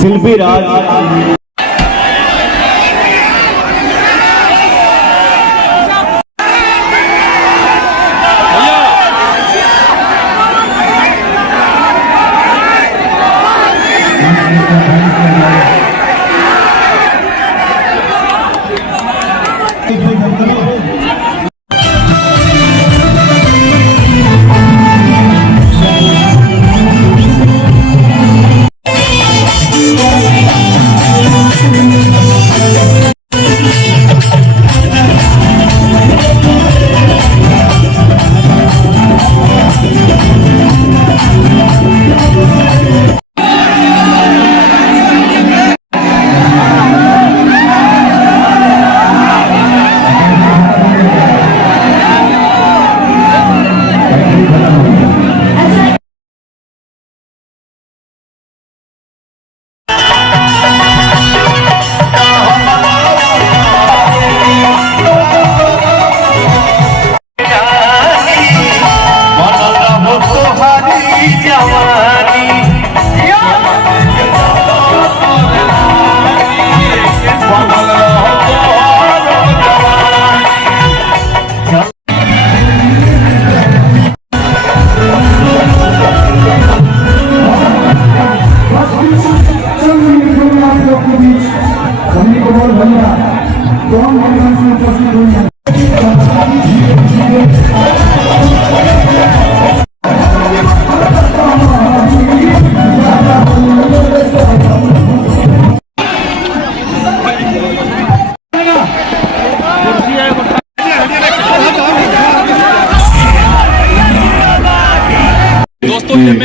शिल्पी राज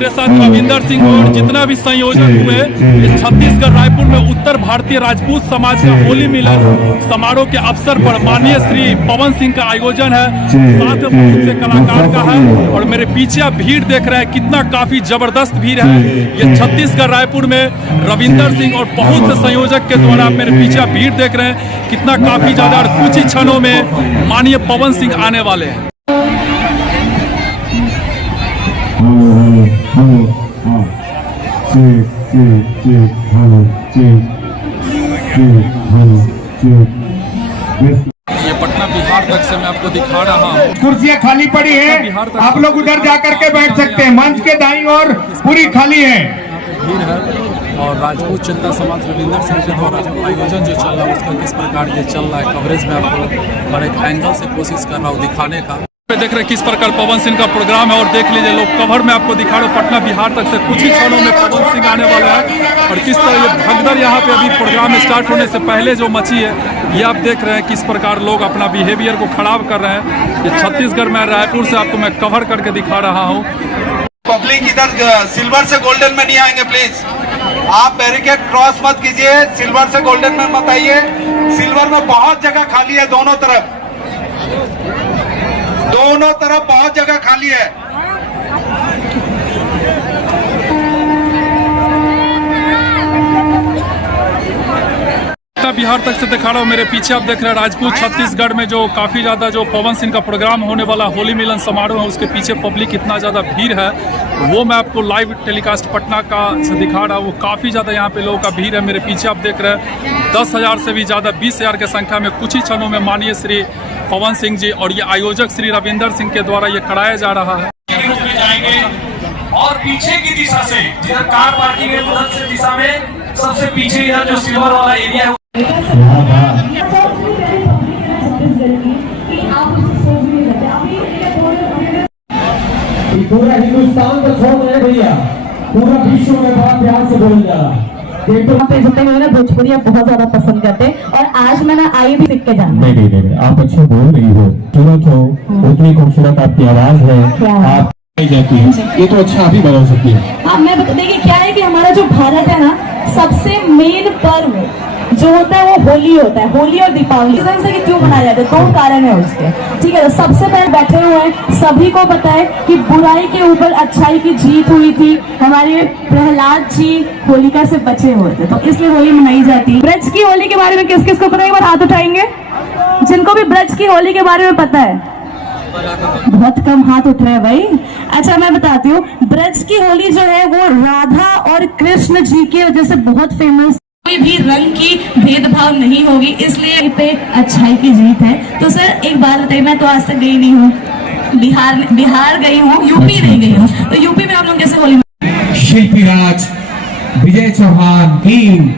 मेरे साथ रविंदर सिंह और जितना भी संयोजक हुए, इस छत्तीसगढ़ रायपुर में उत्तर भारतीय राजपूत समाज का होली मिलन समारोह के अवसर पर माननीय श्री पवन सिंह का आयोजन है, साथ में बहुत से कलाकार का है। और मेरे पीछे आप भीड़ देख रहे हैं, कितना काफी जबरदस्त भीड़ है। ये छत्तीसगढ़ रायपुर में रविंदर सिंह और बहुत से संयोजक के द्वारा मेरे पीछे आप भीड़ देख रहे हैं, कितना काफी ज्यादा। और कुछ ही क्षणों में माननीय पवन सिंह आने वाले हैं। ये पटना बिहार तक से मैं आपको दिखा रहा हूँ। कुर्सियां खाली पड़ी हैं, आप लोग उधर जा करके बैठ सकते हैं। मंच के दाईं ओर पूरी खाली है। भीड़ है और राजपूत जनता समाज रविंदर सिंह के द्वारा जो आयोजन जो चल रहा है उसका किस प्रकार ये चल रहा है, कवरेज में आपको और एक एंगल से कोशिश कर रहा हूँ दिखाने का। देख रहे हैं किस प्रकार पवन सिंह का प्रोग्राम है और देख लीजिए लोग कवर में आपको दिखा रहा हूँ। पटना बिहार तक से कुछ ही क्षणों में पवन सिंह आने वाला है और किस तरह ये भगदड़ यहाँ पे अभी प्रोग्राम स्टार्ट होने से पहले जो मची है, ये आप देख रहे हैं किस प्रकार लोग अपना बिहेवियर को खराब कर रहे हैं। ये छत्तीसगढ़ में रायपुर से आपको मैं कवर करके दिखा रहा हूँ। पब्लिक इधर सिल्वर से गोल्डन में नहीं आएंगे प्लीज। आप बैरिकेड क्रॉस मत कीजिए, सिल्वर से गोल्डन में मत आइए। सिल्वर में बहुत जगह खाली है, दोनों तरफ बहुत जगह खाली है। बिहार तक से दिखा रहा हूँ। मेरे पीछे आप देख रहे हैं राजपूत छत्तीसगढ़ में जो काफी ज्यादा जो पवन सिंह का प्रोग्राम होने वाला होली मिलन समारोह है, उसके पीछे पब्लिक इतना ज्यादा भीड़ है, वो मैं आपको लाइव टेलीकास्ट पटना का से दिखा रहा हूँ। वो काफी ज्यादा यहाँ पे लोगों का भीड़ है। मेरे पीछे आप देख रहे हैं 10,000 से भी ज्यादा 20,000 की संख्या में कुछ ही क्षणों में माननीय श्री पवन सिंह जी और ये आयोजक श्री रविंदर सिंह के द्वारा ये कराया जा रहा है। और पीछे की दिशा से जिधर कार पार्किंग है उधर से दिशा में सबसे पीछे इधर जो सिल्वर वाला एरिया है। पूरा हिंदुस्तान को छोड़ रहे भैया, पूरा विश्व में बहुत ध्यान से बोल जा रहा है। पे जितने लोग ना भोजपुरी बहुत ज्यादा पसंद करते हैं और आज मैं ना आई भी सीख के जाना। नहीं, आप अच्छे बोल रही हो, सुनो तो उतनी खूबसूरत आपकी आवाज है, आप जाती है, ये तो अच्छा भी बदल सकती है। हाँ, मैं देखिए क्या है कि हमारा जो भारत है ना, सबसे मेन पर्व जो होता है वो होली होता है। होली और दीपावली से क्यों मनाया जाता है, दो कारण है उसके। ठीक है, तो सबसे पहले बैठे हुए हैं, सभी को पता है कि बुराई के ऊपर अच्छाई की जीत हुई थी। हमारे प्रहलाद जी होलिका से बचे हुए थे, तो इसलिए होली मनाई जाती है। ब्रज की होली के बारे में किस किस को पता है, एक बार हाथ उठाएंगे जिनको भी ब्रज की होली के बारे में पता है। बहुत कम हाथ उठ रहे हैं भाई। अच्छा, मैं बताती हूँ, ब्रज की होली जो है वो राधा और कृष्ण जी की वजह से बहुत फेमस। कोई भी रंग की भेदभाव नहीं होगी, इसलिए पे अच्छाई की जीत है। तो सर एक बात बताइए, मैं तो आज तक गई नहीं हूँ, बिहार गई हूँ, यूपी नहीं गई हूँ, तो यूपी में आप लोग कैसे होली? शिल्पी राज, विजय चौहान, टीम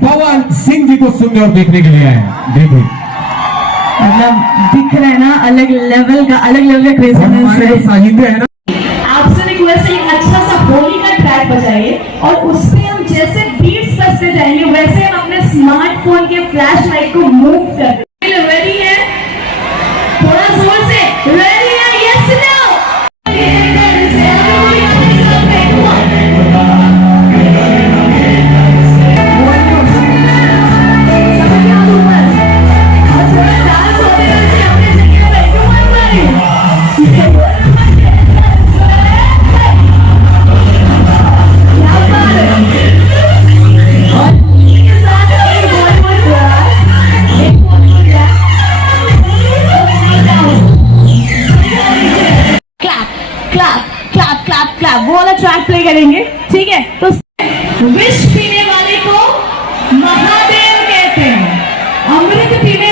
पवन सिंह जी को सुनने और देखने के लिए आए। देखिए मतलब दिख रहा है ना, अलग लेवल का क्रेजीनेस है। आपसे रिक्वेस्ट है, एक अच्छा सा होली का ट्रैक बजाइए और उसपे हम जैसे बीट्स कसते जाएंगे वैसे हम अपने स्मार्टफोन के फ्लैश लाइट को मूव कर। रेडी है? थोड़ा जोर से रेडी है? Yes no? वो वाला ट्रैक प्ले करेंगे, ठीक है? तो विष पीने वाले को महादेव कहते हैं, अमृत पीने